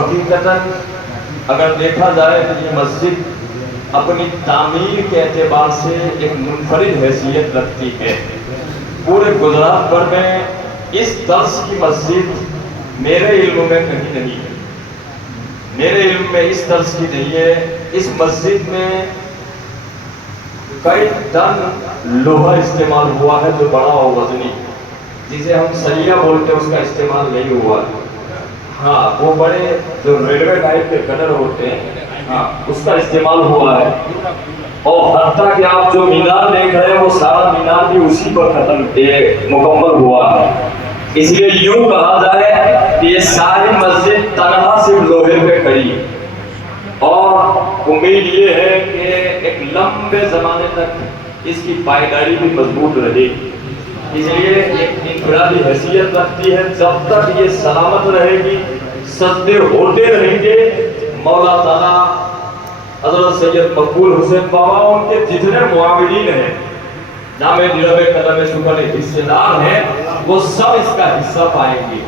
حقیقتاً اگر دیکھا جائے تو یہ مسجد اپنی تعمیر کے اعتبار سے ایک منفرد حیثیت رکھتی ہے۔ پورے گجرات بھر میں اس طرز کی مسجد میرے علم میں کہیں نہیں ہے، میرے علم میں اس طرز کی نہیں ہے۔ اس مسجد میں کئی ٹن لوہا استعمال ہوا ہے جو بڑا اور وزنی، جسے ہم سلیہ بولتے ہیں، اس کا استعمال نہیں ہوا ہے۔ ہاں وہ بڑے جو ریلوے ٹائپ کے کٹر ہوتے ہیں، ہاں اس کا استعمال ہوا ہے۔ اور حتیٰ کہ آپ جو مینار دیکھ رہے ہیں وہ سارا مینار بھی اسی پر مکمل ہوا ہے۔ اس لیے یوں کہا جائے کہ یہ ساری مسجد تنہا صرف لوہے پہ کھڑی ہے، اور امید یہ ہے کہ ایک لمبے زمانے تک اس کی پائیداری بھی مضبوط رہے گی۔ اس لیے ایک انفرادی حیثیت رکھتی ہے۔ جب تک یہ سلامت رہے گی، سجدے ہوتے رہیں گے، مولا تعالیٰ حضرت سید مقبول حسین بابا ان کے جتنے معاونین ہیں، جامع جرب قدم شکر حصے دار ہیں، وہ سب اس کا حصہ پائیں گے۔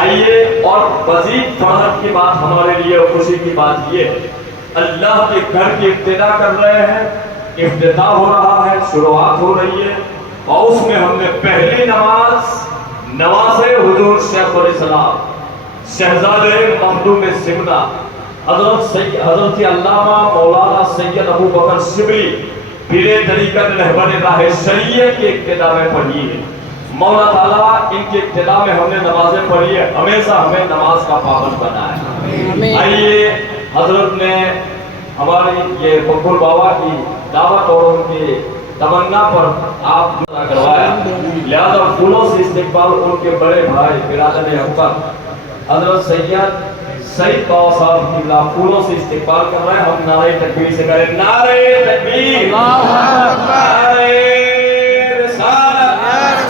آئیے، اور مزید فرحت کی بات ہمارے لیے اور خوشی کی بات یہ ہے، اللہ کے گھر کی ابتدا کر رہے ہیں، افتتاح ہو رہا ہے، شروعات ہو رہی ہے، اور اس میں ہم نے پہلی نواز حضور شیخ الاسلام شہزادے مخدوم سمنا حضرت علامہ مولانا سید ابو بکر شبلی پیر طریقت رہبر راہ شریعت کی ابتدا میں پڑھی ہے۔ مولا تعالیٰ ان کی ابتدا میں ہم نے نمازیں پڑھی ہے، ہمیشہ ہمیں نماز کا پابند بنائے۔ آئیے، حضرت نے ہماری یہ مقبول بابا کی دعوت اور ان کی تمنا پر آپ دعا کروایا، لہذا پھولوں سے استقبال ان کے بڑے بھائی برادر اکبر حضرت سید بابا صاحب کی پھولوں سے استقبال کر رہے ہیں۔ ہم نعرہ تکبیر سے کریں، نعرہ تکبیر، نعرہ رسالت،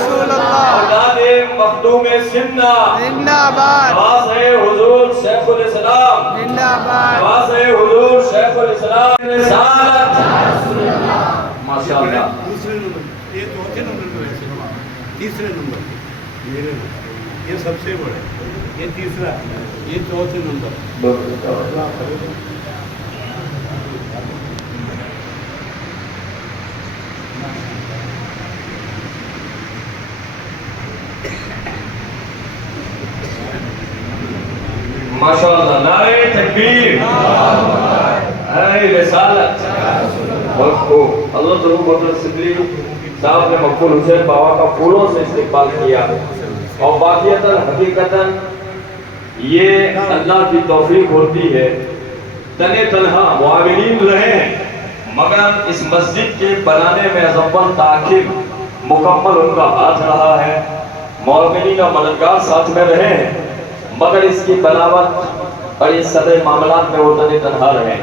اولاد مخدوم سمنا، نواز حضور شیخ الاسلام، نواز حضور شیخ الاسلام، رسالت، ماشاءاللہ۔ یہ چوتھے نمبر پہ، تیسرے نمبر میرے نمبر، یہ سب سے بڑے، یہ تیسرا، یہ چوتھے نمبر۔ ماشاءاللہ، نعرہ تکبیر، نعرہ رسالت۔ حضرت ابو بکر صدیق صاحب نے مقبول حسین بابا کا پھولوں سے استقبال کیا، اور واقعتاً حقیقتاً یہ اللہ کی توفیق ہوتی ہے۔ تنے تنہا معاونین رہے ہیں، مگر اس مسجد کے بنانے میں اول تاخیر مکمل ان کا ہاتھ رہا ہے۔ معاونین کا مددگار ساتھ میں رہے ہیں، مگر اس کی بناوٹ اور اس سطح معاملات میں وہ تنے تنہا رہے ہیں۔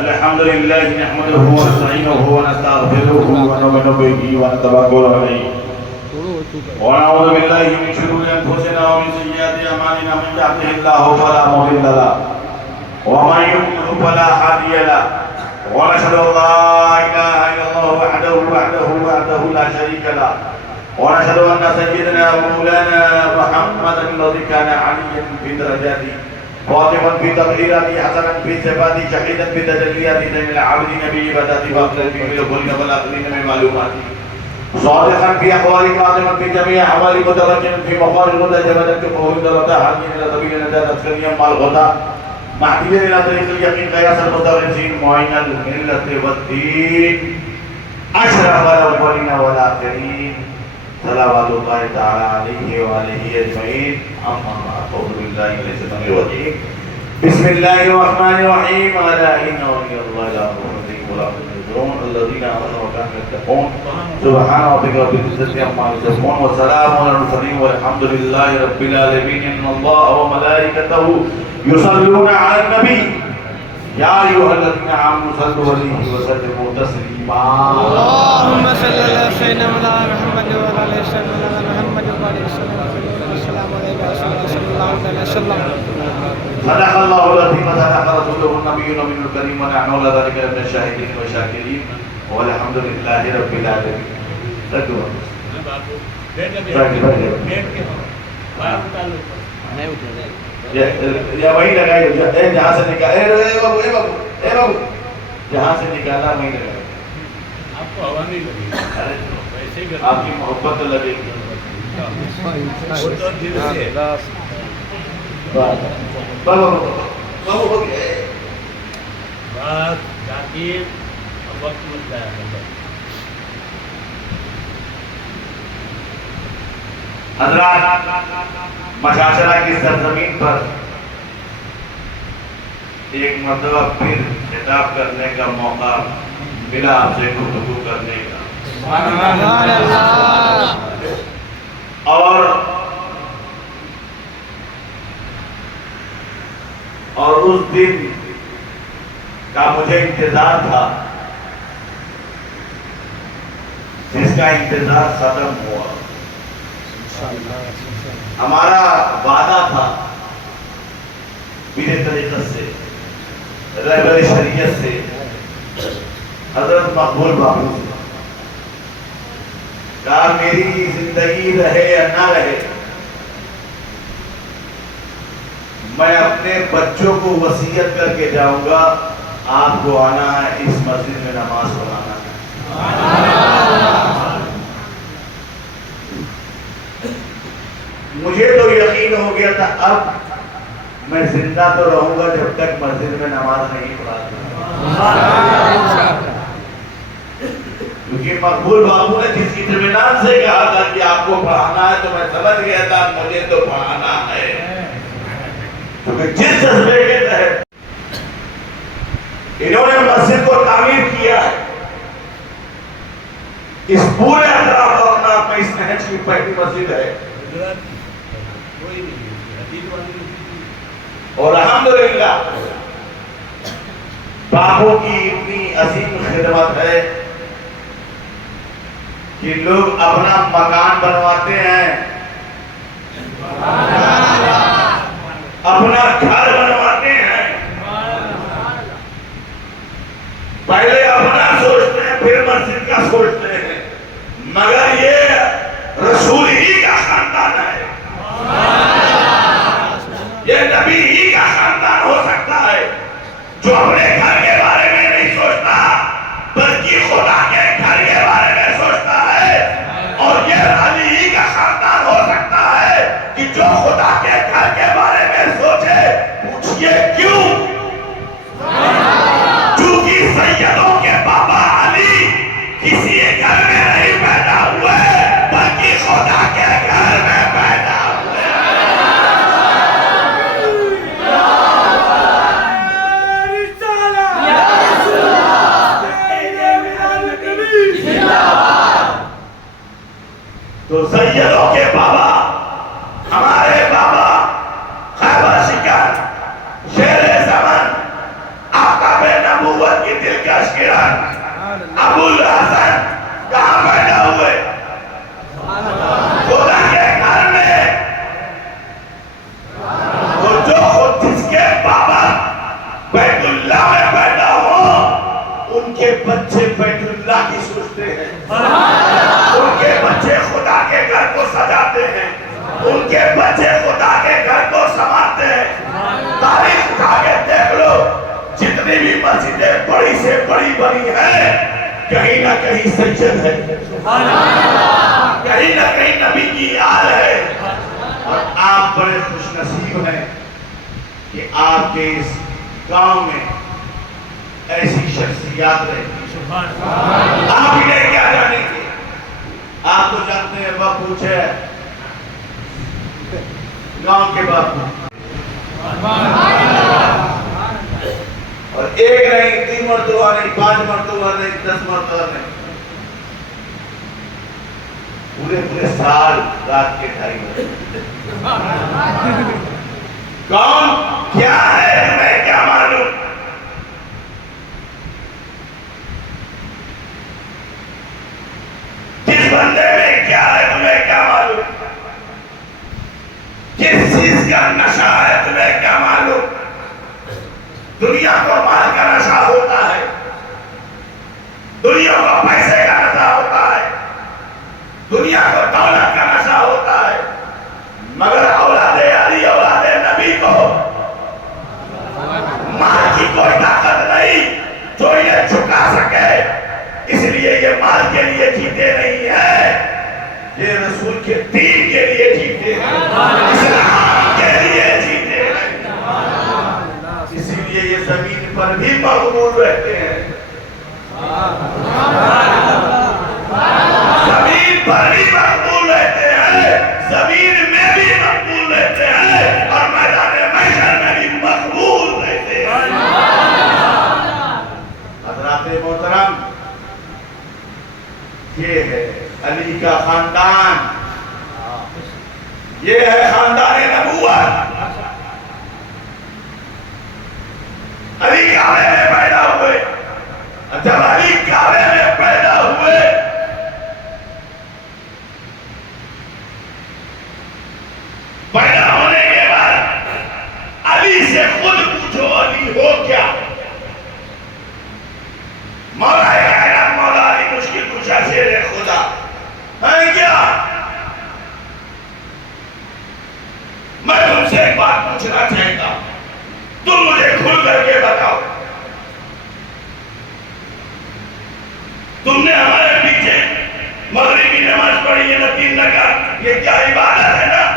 الحمد لله نحمده ونستعينه ونستغفره ونؤمن به ونتوكل عليه ونعوذ بالله من شرور انفسنا ومن سيئات اعمالنا من يهده الله فلا مضل له ومن يضلل فلا هادي له ونشهد ان لا اله الا الله وحده لا شريك له ونشهد ان سيدنا مولانا محمدا الذي كان عليا في درجاته واقفا في تقديراته حسنا في صفاته شهيدا بتجلياته من العبد نبي بداته واقلا في كل بلاغين من معلوماته صادقا في اقواله قادما في جميع احواله متوجها في مقال الهدى جمدا كفور درجه هاديا الى سبيل النجاه تسكنيا مع الغدى مهديا الى طريق اليقين قياس المستغرسين معين المله والدين اشرف الاولين والاخرين صلوات الله تعالى عليه وآله أجمعين أما بعد أعوذ بالله من الشيطان الرجيم بسم الله الرحمن الرحيم ألا إن ولي الله لا يضر ولا يستكبرون الذين آمنوا وكانوا يتقون سبحان ربك رب العزة عما يصفون وسلام على المرسلين والحمد لله رب العالمين إن الله وملائكته يصلون على النبي يا أيها الذين آمنوا صلوا عليه وسلموا تسليما اللهم صل على سيدنا محمد وعلى آله سيدنا محمد وعلى آله السلام عليك صلى الله عليه وسلم. صدق الله العظيم وصدق رسوله النبي الأمين الكريم ونحن على ذلك من الشاهدين والشاكرين والحمد لله رب العالمين. یا وہی لگائے جہاں سے نکالا بابو جہاں سے نکالا وہیں لگائے. آپ کو ہوا نہیں لگی ویسے ہی آپ کی محبت تو لگے گی. وہ تو دل سے بابو بات تاکہ وقت مل جائے حضرات مشاشرہ کی سرزمین پر ایک مرتبہ پھر خطاب کرنے کا موقع ملا آپ سے گفتگو کرنے کا. اور اس دن کا مجھے انتظار تھا جس کا انتظار ختم ہوا. ہمارا وعدہ تھا میرے طریقت سے رہبر شریعت سے حضرت مقبول بابو سے کہا میری زندگی رہے یا نہ رہے میں اپنے بچوں کو وصیت کر کے جاؤں گا آپ کو آنا ہے اس مسجد میں نماز پڑھانا ہے. مجھے تو یقین ہو گیا تھا اب میں زندہ تو رہوں گا جب تک مسجد میں نماز نہیں پڑھاتا. کیونکہ مقبول بابو نے جس اطمینان سے کہا تھا کہ آپ کو پڑھانا ہے تو میں سمجھ گیا تھا مجھے تو پڑھانا ہے. کیونکہ جس جذبے کے تحت انہوں نے مسجد کو تعمیر کیا ہے اس پورے اطراف اکناف میں اس نہج کی پہلی مسجد ہے اور الحمدللہ باپو کی اتنی عظیم خدمت ہے کہ لوگ اپنا مکان بنواتے ہیں اپنا گھر بنواتے ہیں پہلے اپنا سوچتے ہیں پھر مسجد کا سوچتے ہیں مگر یہ رسول ہی کا خاندان ہے یہ نبی ہی کا خاندان ہو سکتا ہے جو اپنے گھر کے بارے میں نہیں سوچتا بلکہ خدا کے گھر کے بارے میں سوچتا ہے. اور یہ علی ہی کا خاندان ہو سکتا ہے کہ جو خدا کے گھر کے بارے میں سوچے. پوچھئے کیوں؟ چونکہ سیدوں کے بابا علی کسی گھر میں نہیں پیدا ہوئے بلکہ خدا کے گھر میں پیدا ہوئے. تو سیدوں کے بابا ہمارے بابا خیبر شکن شیر زمن آقاب نبوت کی دلکش کرن ابو الحسن کہاں پیدا ہوئے؟ خدا کے گھر میں. تو جو خود جس کے بابا بیت اللہ میں پیدا ہو ان کے بچے بیت اللہ کی سوچتے ہیں ان کے بچے خدا کے گھر کو سجاتے ہیں ان کے بچے خدا کے گھر کو سنبھالتے ہیں. تاریخ اٹھا کے دیکھ لو جتنی بھی مسجدیں بڑی سے بڑی بنی ہیں کہیں نہ کہیں سید ہے کہیں نہ کہیں نبی کی آل ہے. اور آپ بڑے خوش نصیب ہیں کہ آپ کے اس گاؤں میں ایسی شخصیات رہتی. آپ انہیں کیا جانیں گے؟ آپ تو جانتے ہیں باپو ہے گاؤں کے باپو اور ایک نہیں تین مرتبہ نہیں، 5 مرتبہ نہیں، 10 مرتبہ نہیں، پورے سال رات کے 2:30 بجے کون کیا ہے تمہیں کیا معلوم؟ کس بندے میں کیا ہے تمہیں کیا معلوم؟ کس چیز کا نشہ ہے تمہیں کیا معلوم؟ دنیا کو مال کا نشہ ہوتا ہے، دنیا کو پیسے کا نشہ ہوتا ہے، دنیا کو دولت کا نشہ ہوتا ہے، مگر اولاد علی اولاد نبی کو مال کی کوئی طاقت نہیں جو انہیں جھکا سکے، اس لیے یہ مال کے لیے جیتے نہیں ہیں، یہ رسول کے دین کے لیے جیتے ہیں، اسلام کے لیے جیتے ہیں، اسی لیے یہ زمین پر بھی مقبول رہتے ہیں، زمین پر بھی مقبول رہتے ہیں، زمین میں بھی مقبول رہتے ہیں، اور میدان محشر میں بھی مقبول رہتے ہیں۔ حضرات محترم، یہ ہے علی کا خاندان، یہ ہے خاندان نبوت۔ علی کعبے میں پیدا ہوئے، جب علی کعبے میں پیدا ہوئے پیدا ہونے کے بعد علی سے خود پوچھو علی ہو کیا؟ مولا کائنات مولا علی مشکل کشا شیر خدا ہے کیا؟ میں تم سے ایک بات پوچھنا چاہتا ہوں، تم مجھے کھل کر کے بتاؤ، تم نے ہمارے پیچھے مغربی نماز پڑھی ہے نا 3 رکعت، یہ کیا عبادت ہے نا؟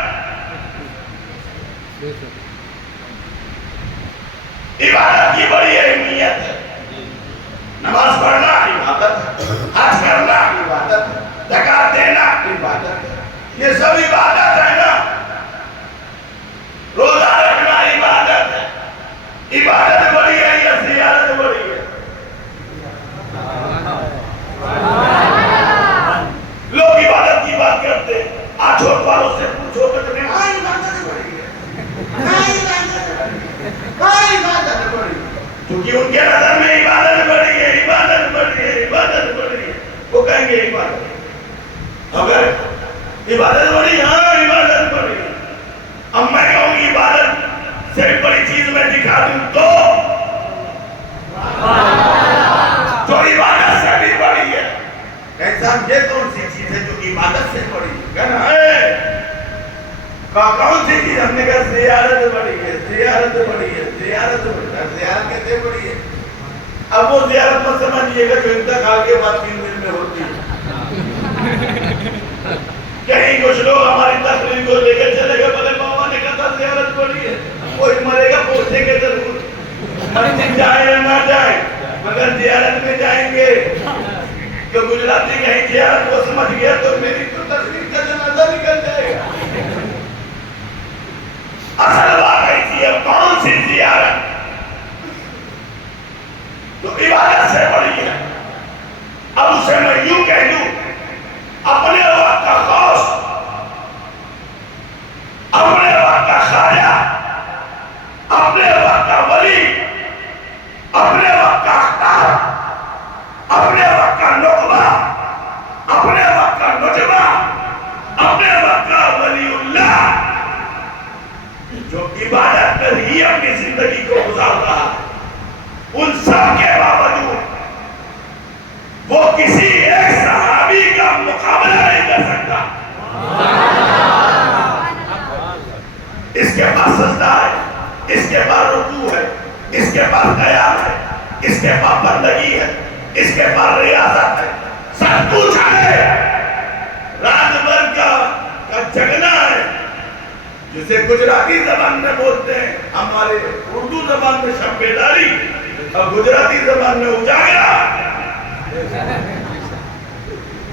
عبادت کی بڑی اہمیت ہے، نماز پڑھنا عبادت ہے، حج کرنا عبادت ہے، زکات دینا عبادت ہے، یہ سب عبادت ہے نا، روزہ رکھنا عبادت ہے، عبادت بڑی ہے یا زیارت بڑی ہے؟ لوگ عبادت کی بات کرتے ہیں، آج چھوٹ والوں سے پوچھو کہ تمہیں عبادت بڑی ہے، عبادت بڑی ہے، کیونکہ ان کے نظر میں عبادت بڑی ہے، عبادت بڑی ہے، عبادت بڑی ہے، وہ کہیں گے عبادت، اگر عبادت بڑی، ہاں عبادت بڑی ہے، اب میں کہوں گی عبادت سے بڑی چیز میں دکھا دوں تو جو عبادت سے بھی بڑی ہے، کہتا ہم یہ کون سی چیز ہے جو عبادت سے بڑی ہے؟ کہنا ہے کون سی چیز؟ ہم نے کہا زیارت بڑی ہے، زیارت بڑی ہے، زیارت بڑی ہے، زیارت کہتے بڑی ہے۔ اب وہ زیارت مت سمجھئے گا جو انتقال کے بعد 3 دن میں ہوتی ہے، کہیں کچھ لوگ ہماری تقریر کو لے کے چلے گا، بلے ماما نے کہا تھا زیارت بڑی ہے، کوئی مرے گا پوچھے گا ضرور، مسجد جائیں یا نہ جائیں مگر زیارت میں جائیں گے، کہ گجراتی کہیں زیارت کو سمجھ گیا تو میری تو تقریر کا جنازہ نکل جائے گا۔ اصل بات ایسی ہے، کون سی زیارت تو عبادت سے بڑی ہے؟ اب اسے میں یوں کہہ دوں، اپنے وقت کا غوث، اپنے وقت کا خواجہ، اپنے وقت کا ولی، اپنے وقت کا اختار، اپنے وقت کا نقبہ، اپنے وقت کا نجبہ، اپنے وقت کا ولی اللہ، جو عبادت پر ہی اپنی زندگی کو گزار رہا ہے، ان سب کے باوجود وہ کسی ایک صحابی کا مقابلہ نہیں کر سکتا۔ اس کے پاس سجدہ ہے، اس کے پاس رکوع ہے، اس کے پاس قیام ہے، اس کے پاس بندگی ہے، اس کے پاس ریاضت ہے، سب کچھ ہے، رات بھر کا جگنا ہے، جسے گجراتی زبان میں بولتے ہیں، ہمارے اردو زبان میں شب بیداری اور گجراتی زبان میں اجاگرا،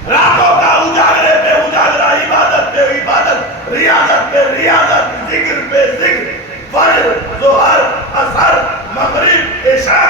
راتوں کا اجاگرے پہ اجاگرا، عبادت پہ عبادت، ریاضت پہ ریاضت، ذکر پہ ذکر، فجر، ظہر، عصر، مغرب، عشاء،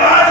5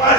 5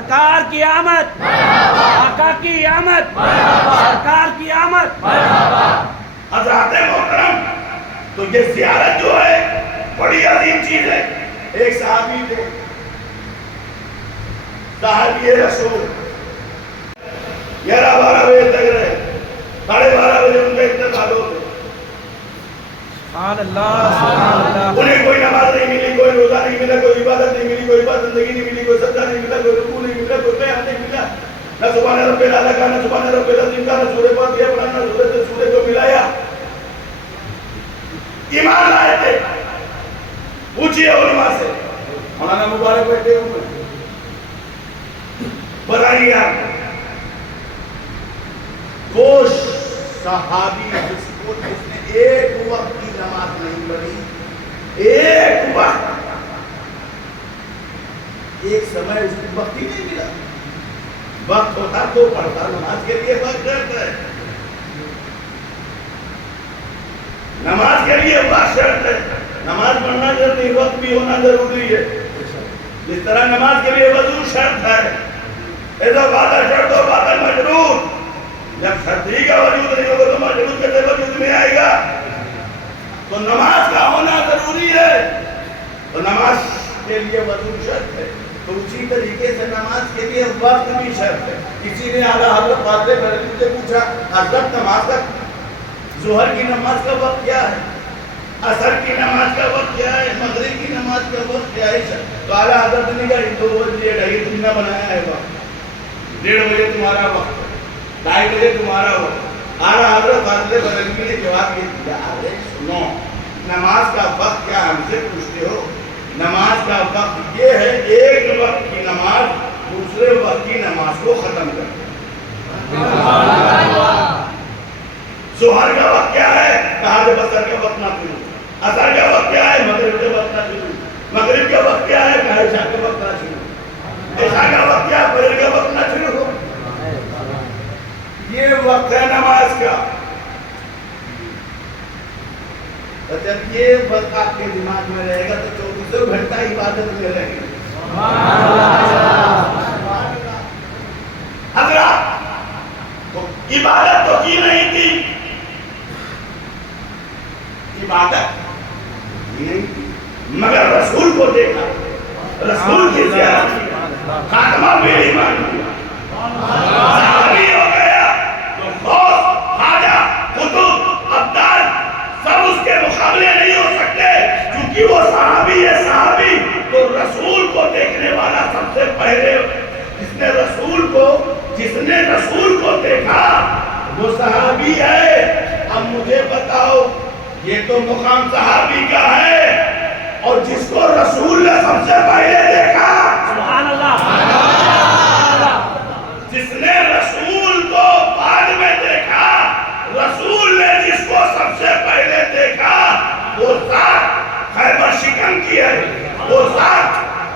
سرکار کی آمد، آقا کی آمد، سرکار کی آمد۔ حضرات محترم، تو یہ زیارت جو ہے بڑی عظیم چیز ہے۔ ایک صحابی تھے، صحابی رسول، 11-12 بجے تک رہے، 12:30 بجے ان کا انتقال ہو گیا۔ سبحان اللہ، سبحان اللہ۔ انہیں کوئی نماز نہیں ملی، کوئی روزہ نہیں ملا، کوئی عبادت نہیں ملی، کوئی عبادت زندگی نہیں ملی، کوئی سجدہ نہیں ملا، کوئی رکوع نہیں ملا، کوئی بیان نہیں ملا، نہ سبحان رب الاعلیٰ کا، نہ سبحان رب العظیم کا، نہ سورہ فاتحہ پڑھا، نہ سورہ کو ملایا۔ ایمان لائے تھے، پوچھئے علماء سے، مولانا مبارک بیٹھے ہوئے، بتائیے آپ وہ صحابی جس کو جس نے ایک وقت کی نماز نہیں پڑھی، ایک وقت، ایک سمے اس کو وقت ہی نہیں ملا۔ وقت ہوتا تو پڑھتا، نماز کے لیے وقت شرط ہے، نماز کے لیے وقت شرط ہے، نماز پڑھنا ضروری، وقت بھی ہونا ضروری ہے۔ جس طرح نماز کے لیے وضو شرط ہے، ایسا بادل شرط ہو بادل مجرور، جب شرطی کا وجود نہیں ہوگا تو مجرور کے وجود میں آئے گا۔ تو نماز کا ہونا ضروری ہے، تو نماز کے لیے وضو شرط ہے، تو اسی طریقے سے نماز کے لیے وقت بھی شرط ہے۔ کسی نے اعلیٰ حضرت فاضل بریلوی سے پوچھا، حضرت نماز کا ظہر کی نماز کا وقت کیا ہے، عصر کی نماز کا وقت کیا ہے، مغرب کی نماز کا وقت کیا ہے؟ تو اعلیٰ حضرت نے کہا 2 بجے 2:30 تم نے بنایا ہے وقت، 1:30 بجے تمہارا وقت ہے، 2:30 بجے تمہارا وقت۔ اعلیٰ حضرت فاضل بریلوی نے جواب یہ دیا، ارے سنو، نماز کا وقت کیا ہم سے پوچھتے ہو؟ نماز کا وقت یہ ہے ایک وقت کی نماز دوسرے وقت کی نماز کو ختم کر۔ ظہر کا وقت کیا ہے؟ کہا کہ بصر کا وقت نہ شروع، عصر کا وقت کیا ہے؟ مغرب کا وقت نہ شروع، مغرب کا وقت کیا ہے؟ کہ عشاء کا وقت نہ شروع، عشاء کا وقت کیا ہے؟ فجر کا وقت نہ شروع۔ یہ وقت ہے نماز کا۔ جب یہ وقت آپ کے دماغ میں رہے گا تو 24 گھنٹہ عبادت میں رہیں گے۔ حضرات تو عبادت تو کی نہیں تھی، عبادت نہیں تھی، مگر رسول کو دیکھا، رسول کی زیارت کی، خاتمہ بھی ایمان صحابی ہو گیا تو غوث، خواجہ، قطب، ابدال سب اس کے مقابلے نہیں ہو سکتے، کیونکہ وہ صحابی ہے۔ صحابی تو رسول کو دیکھنے والا سب سے پہلے، جس نے رسول کو دیکھا وہ صحابی ہے۔ اب مجھے بتاؤ، یہ تو مقام صحابی کا ہے، اور جس کو رسول نے سب سے پہلے دیکھا، سبحان اللہ، جس نے رسول کو بعد میں دیکھا، رسول نے جس کو سب سے پہلے دیکھا، وہ ذات خیبر شکن کی ہے، وہ ذات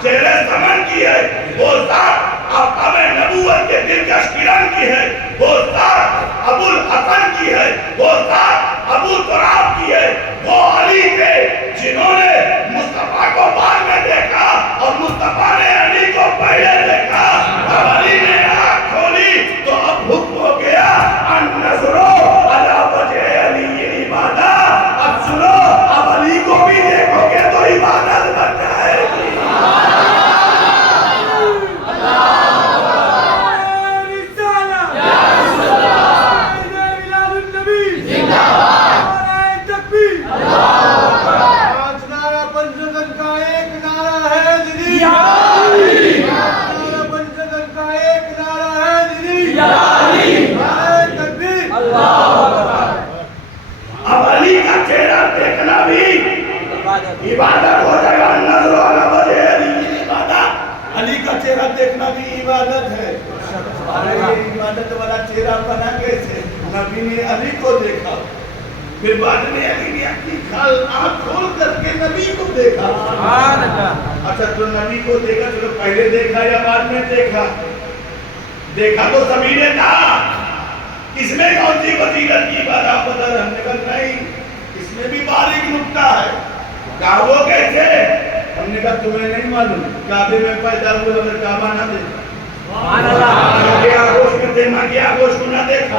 چہرے زمن کی ہے، وہ ذات آفتاب نبوت کے دلکش کرن کی ہے، وہ ذات ابو الحسن کی ہے، وہ ذات ابو تراب کی ہے، وہ علی تھے جنہوں نے مصطفیٰ کو بعد میں دیکھا اور مصطفیٰ نے علی کو پہلے دیکھا۔ اب علی نے آنکھ کھولی تو اب حکم ہو گیا ان نظرو علی وجہ علی عبادت۔ اب سنو، اب علی کو بھی دیکھو گے تو عبادت بن جائے گی۔ اب علی کا چہرہ دیکھنا بھی عبادت ہو جائے گا۔ نظر علی وجہ علی عبادت، علی کا چہرہ دیکھنا بھی عبادت ہے۔ عبادت والا چہرہ بنا کیسے؟ نبی نے علی کو دیکھا، پھر بعد میں علی نے اپنی آنکھ کھول کر کے نبی کو دیکھا۔ اچھا تو نبی کو دیکھا، چلو پہلے دیکھا یا بعد میں دیکھا؟ دیکھا تو سبھی نے کہا اس میں کون سی فضیلت کی بات آپ بتا رہے؟ ہم نے کہا نہیں، اس میں بھی باریک نکتہ ہے۔ کہا وہ کیسے؟ ہم نے کہا تمہیں نہیں معلوم، کعبے میں پیدا ہوئے اگر کعبہ نہ دیکھا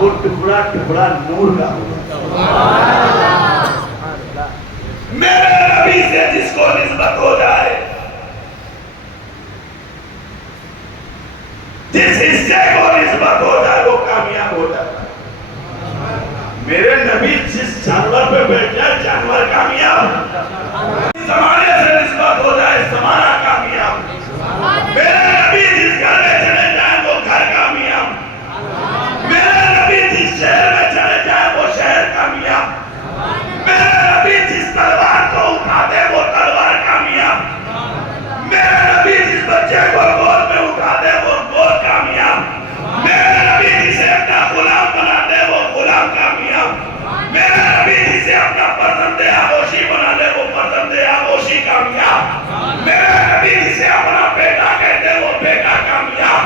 وہ ٹکڑا ٹکڑا نور کا ہوگا. میرے نبی سے جس کو نسبت ہو جائے, جس حصے کو نسبت ہو جائے وہ کامیاب ہو جاتا ہے. میرے نبی جس جانور پہ بیٹھ جائے جانور کامیاب, زمانے سے نسبت ہو جائے زمانہ کامیاب. میرے نبی جس گھر میں چلے جائیں وہ گھر کامیاب. میرے نبی جس شہر میں چلے جائیں وہ شہر کامیاب. میرے نبی جس تلوار کو اٹھا دے وہ تلوار کامیاب. میرے نبی جس بچے کو گود میں اٹھا دے وہ گود کامیاب. میرے نبی جسے اپنا غلام بنا دے وہ غلام کامیاب. میرے نبی جسے اپنا فرزند آغوشی بنا دے وہ فرزند آغوشی کامیاب. میرے نبی جسے اپنا بیٹا کہتے وہ بیٹا کامیاب.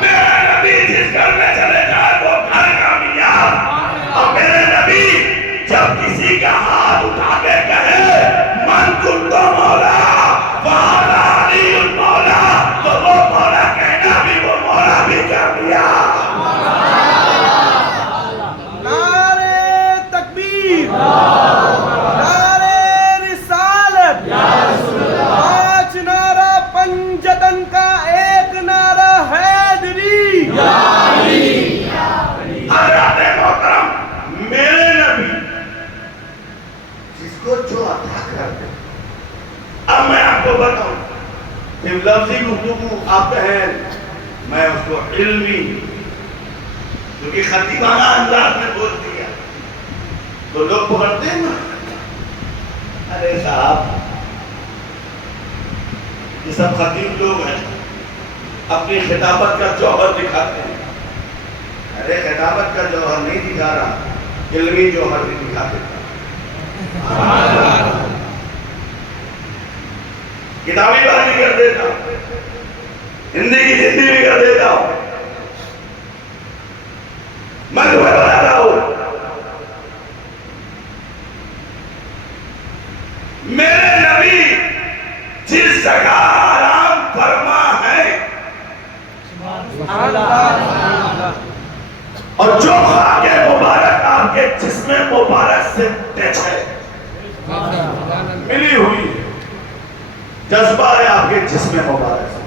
میرے نبی جس گھر میں چلے جائے وہ گھر کامیاب. اور میرے نبی جب کسی کا ہاتھ اٹھا کے کہے من کنتو مولا وعلا علی المولا, تو وہ مولا کہنا بھی وہ مولا بھی کامیاب. نعرہ تکبیر, نعرہ رسالت, پانچ نعرہ پنجتن کا ایک نعرہ حیدری. حضرات محترم, میرے نبی جس کو جو عطا کرتے, اب میں آپ کو بتاؤں کہ لفظی گفتگو آپ کہیں میں اس کو علمی کیونکہ خطیبانہ انداز میں بول دیا تو لوگ پکڑتے ہیں نا, ارے صاحب یہ سب خطیب لوگ ہیں اپنی خطابت کا جوہر دکھاتے ہیں. ارے خطابت کا جوہر نہیں دکھا رہا, علمی جوہر بھی دکھا دیتا. کتابی بات بھی کر دیتا ہوں, ہندی کی ہندی بھی کر دیتا ہوں. میں تمہیں بتاتا ہوں میرے نبی جس جگہ آرام فرما ہے اور جو خاک مبارک آپ کے جسم مبارک سے ٹچ ہے, ملی ہوئی ہے, جذبہ ہے آپ کے جسم مبارک سے.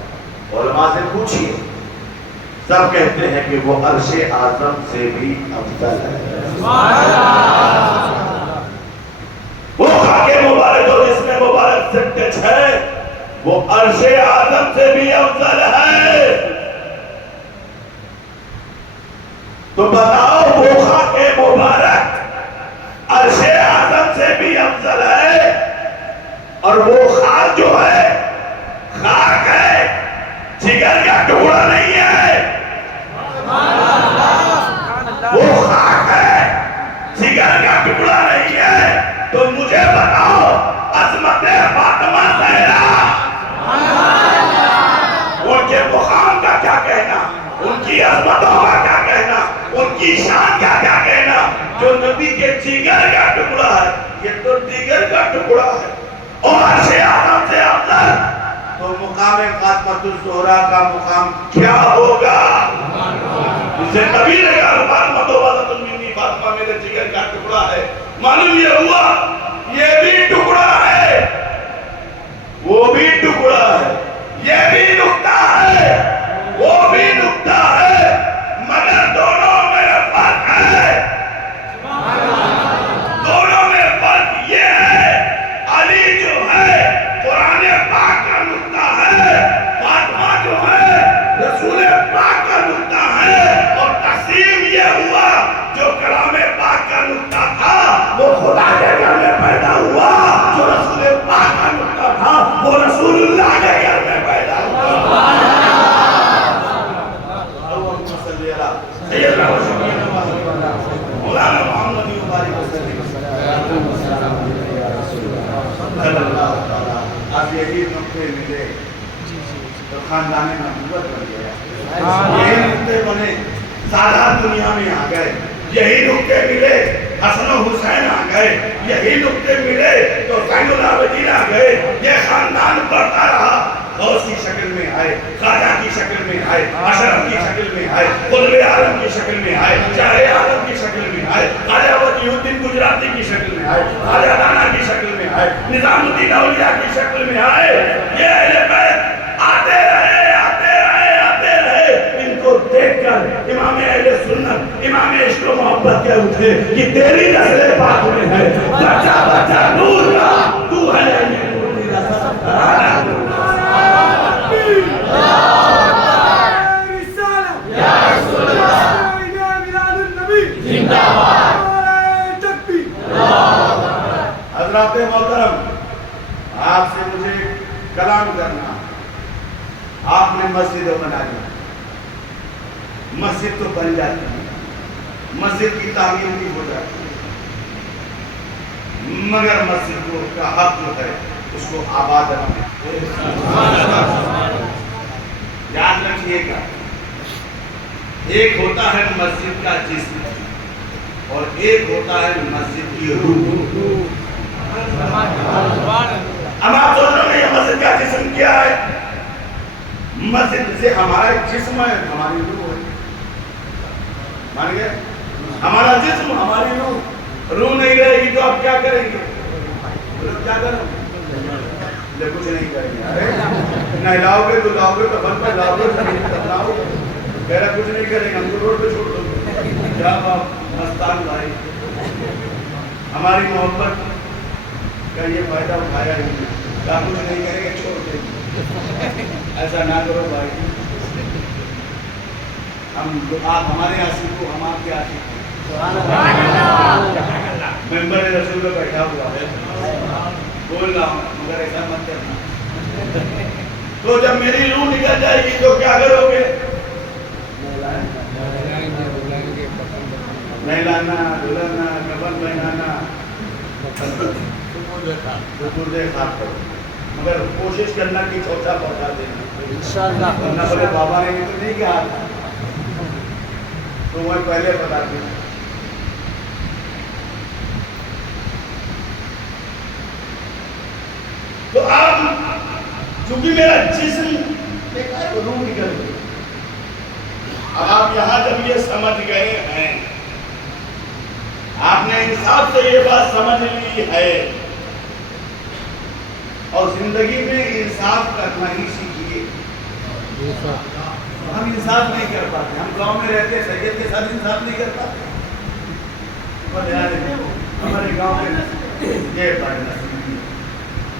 علماء سے پوچھئے, سب کہتے ہیں کہ وہ عرش اعظم سے بھی افضل ہے. وہ خاک مبارک اور جسم مبارک سے ٹچ ہے, وہ عرش اعظم سے بھی افضل ہے. تو بتاؤ وہ خاک مبارک عرش اعظم سے بھی افضل ہے, اور وہ خاک جو ہے خاک ہے, جگر کا ٹکڑا نہیں ہے. وہ خاک ہے, جگر کا ٹکڑا نہیں ہے. تو مجھے بتاؤ عظمت فاطمہ زہرا, ان کے مقام کا کیا کہنا, ان کی عظمتوں کا کیا کہنا, ان کی شان کا کیا کہنا, جو نبی کے جگر کا ٹکڑا ہے, یہ تو دیگر کا ٹکڑا ہے اور عرش اعظم سے افضل. تو مقام فاطمۃ الزہرا کا مقام کیا ہوگا؟ اسے نبی نے کہا فاطمہ وسط منی, فاطمہ میرے جگر کا ٹکڑا ہے. معلوم یہ ہوا یہ بھی ٹکڑا ہے, وہ بھی ٹکڑا ہے, یہ بھی نقطہ ہے, وہ بھی نقطہ ہے, مگر دونوں میں فرق ہے. دونوں میں فرق یہ ہے, علی جو ہے قرآن پاک کا نقطہ ہے, فاطمہ جو ہے رسول پاک کا نقطہ ہے. اور تقسیم یہ ہوا جو کلام پاک کا نقطہ تھا وہ خدا کے گھر میں پیدا ہوا, جو رسول پاک کا نقطہ تھا وہ رسول اللہ کے گھر میں پیدا ہوا. مولانا محمد مبارک آپ یہی نقطے ملے تو خاندان نبوت بن گیا. یہی نقطے بنے سادات دنیا میں آ گئے, یہی نقطے ملے حسن و حسین آ گئے, یہی نقطے ملے تو زین العابدین آ گئے. یہ خاندان بڑھتا رہا, غوث کی شکل میں آئے، خواجہ کی شکل میں آئے، اشرف کی شکل میں آئے، قطب عالم کی شکل میں آئے، شاہ عالم کی شکل میں آئے، خواجہ ولی الدین گجراتی کی شکل میں آئے، خواجہ رانا کی شکل میں آئے، نظام الدین اولیاء کی شکل میں آئے. یہ اہل بیت آتے رہے، آتے رہے، آتے رہے. ان کو دیکھ کر امام اہل سنت، امام عشق و محبت کے اٹھے کہ تیری نسل پاک میں ہے، بچہ بچہ نور کا تو ہے نور میرا سب ترانہ. حضرات محترم، آپ سے مجھے کلام کرنا. آپ نے مسجد بنا لی، مسجد تو بن جاتی ہے، مسجد کی تعمیر بھی ہو جاتی ہے، مگر مسجد کو کا حق جو ہے اس کو آباد رکھنا. یاد رکھیے گا، ایک ہوتا ہے مسجد کا جسم اور ایک ہوتا ہے مسجد کی روح. اب آپ سوچ رہے ہیں یہ مسجد کا جسم کیا ہے؟ مسجد سے ہمارا جسم ہے، ہماری روح ہے. مان گئے؟ ہمارا جسم، ہماری روح. روح نہیں رہے گی تو آپ کیا کریں گے؟ کیا کریں گے؟ کچھ نہیں کریں گے. نہ لاؤ گے تو لاؤ گے تو بند پر لاؤ گے تو لاؤ گے. کہہ رہا کچھ نہیں کریں گے، ہم کو روڈ پہ چھوڑ دو گے. کیا باپ مستان بھائی، ہماری محبت کا یہ فائدہ اٹھایا ہی نہیں. کیا کچھ نہیں کریں گے، چھوڑ دیں گے. ایسا نہ کرو بھائی. آپ ہمارے عاشق کو، ہم آپ کے عاشق کو. ممبر رسول پہ بیٹھا ہوا ہے، بول رہا ہوں مگر ایسا مت کرنا. تو جب میری روح نکل جائے گی تو کیا کرو گے؟ نہلانا، دھلانا، کفن پہنانا، سپرد خاک کرو. مگر کوشش کرنا کہ چھوٹا پہنچا دینا انشاءاللہ. ورنہ بولے بابا نے یہ تو نہیں کہا تو میں پہلے بتا دوں. تو آپ چونکہ میرا جسم دیکھا ہے روح نکل گئی. اب آپ یہاں جب یہ سمجھ گئے ہیں، آپ نے انصاف سے یہ بات سمجھ لی ہے اور زندگی میں انصاف کرنا ہی سیکھیے. ہم انصاف نہیں کر پاتے. ہم گاؤں میں رہتے سید کے ساتھ انصاف نہیں کر پاتے. ہمارے گاؤں میں یہ پڑھنا،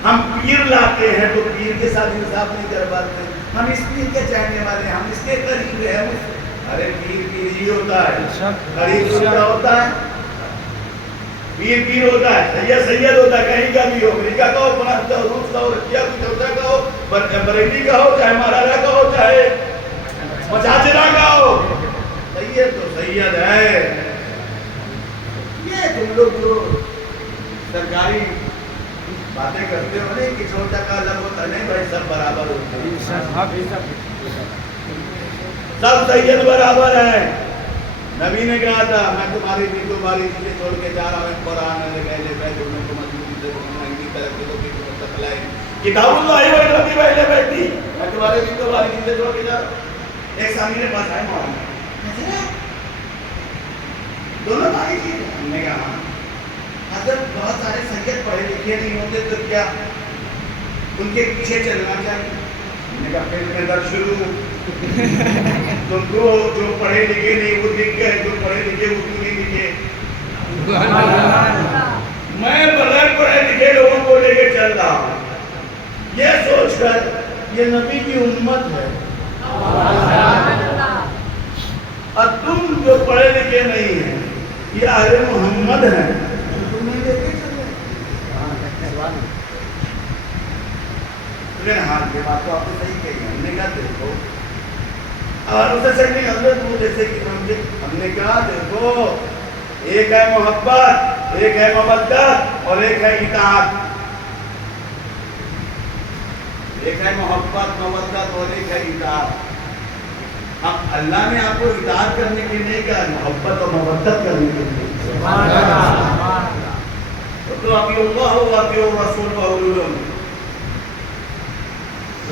ہم پیر لاتے ہیں تو پیر کے ساتھ انصاف نہیں کر پاتے. ہم اس پیر کے چاہنے والے، ہم اس کے قریب ہیں. ارے پیر پیر ہی ہوتا ہے، قریب کیا ہوتا ہے؟ پیر پیر ہوتا ہے، سید سید ہوتا ہے. کہیں کا بھی ہو، امریکہ کا ہو، فرانس کا ہو، روس کا ہو، رشیا کچھ ہوتا کا ہو، بریلی کا ہو، چاہے مہاراجا کا ہو، چاہے مچاچرا کا ہو، سید تو سید ہے. یہ تم لوگ جو سرکاری باتیں کرتے ہو نہیں کہ چھوٹا کا الگ ہوتا نہیں بھائی، سب برابر ہوتے ہیں، سب سید برابر ہیں. نبی نے کہا تھا میں تمہاری بھی تمہاری چیزیں چھوڑ کے جا رہا ہوں. قرآن نے کہے پہلے میں کو مجبوری سے مہنگی طرف سے تو بھی تک لائے کتاب اللہ ہی بیٹھی پہلے بیٹھی میں تمہاری بھی تمہاری چیزیں چھوڑ کے جا رہا ہوں. ایک سامنے کے پاس آئے مولانا، دونوں بھائی جی. ہم نے کہا اگر بہت سارے سید پڑھے لکھے نہیں ہوتے تو کیا ان کے پیچھے چلنا چاہیے؟ ہم نے کہا پھر میں در شروع تم کو جو پڑھے لکھے نہیں وہ لکھ گئے، جو پڑھے لکھے وہ کیوں نہیں لکھے؟ میں بغیر پڑھے لکھے لوگوں کو لے کے چل رہا ہوں یہ سوچ کر یہ نبی کی امت ہے اور تم جو پڑھے لکھے نہیں ہیں یہ اہل محمد ہیں. ہاں یہ بات تو آپ نے صحیح کہی. ہم نے کہا دیکھو اور اسے صحیح نہیں حضرت وہ جیسے کہ ہم نے کہا دیکھو ایک ہے محبت، ایک ہے مودت اور ایک ہے اطاعت. ایک ہے محبت مودت اور ایک ہے اطاعت. اب اللہ نے آپ کو اطاعت کرنے کے لیے کہا، محبت اور مودت کرنے کے لیے. تو اطیعوا اللہ واطیعوا الرسول واولو الامر.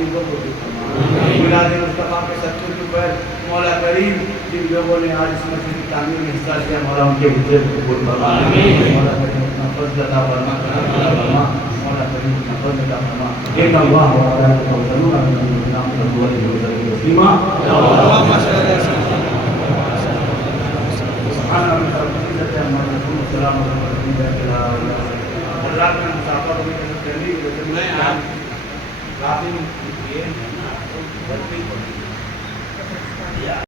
عالمین کو قبول فرما میلاد مصطفیٰ کے صدقے کے اوپر مولا کریم جن لوگوں نے آج اس مسجد کی تعمیر میں حصہ لیا مولا ان کے حصے کو قبول فرما مولا کریم اپنا فضل عطا فرما کرم عطا فرما مولا کریم اپنا فضل عطا فرما ان اللہ و ملائکتہ یصلون علی النبی صلی اللہ علیہ وسلم تسلیما اللهم صل على سيدنا سبحان ربك رب العزة عما يصفون وسلام على المرسلين والحمد لله رب العالمين حضرات میں مسافر ہونے کی کرنی میں آپ رات میں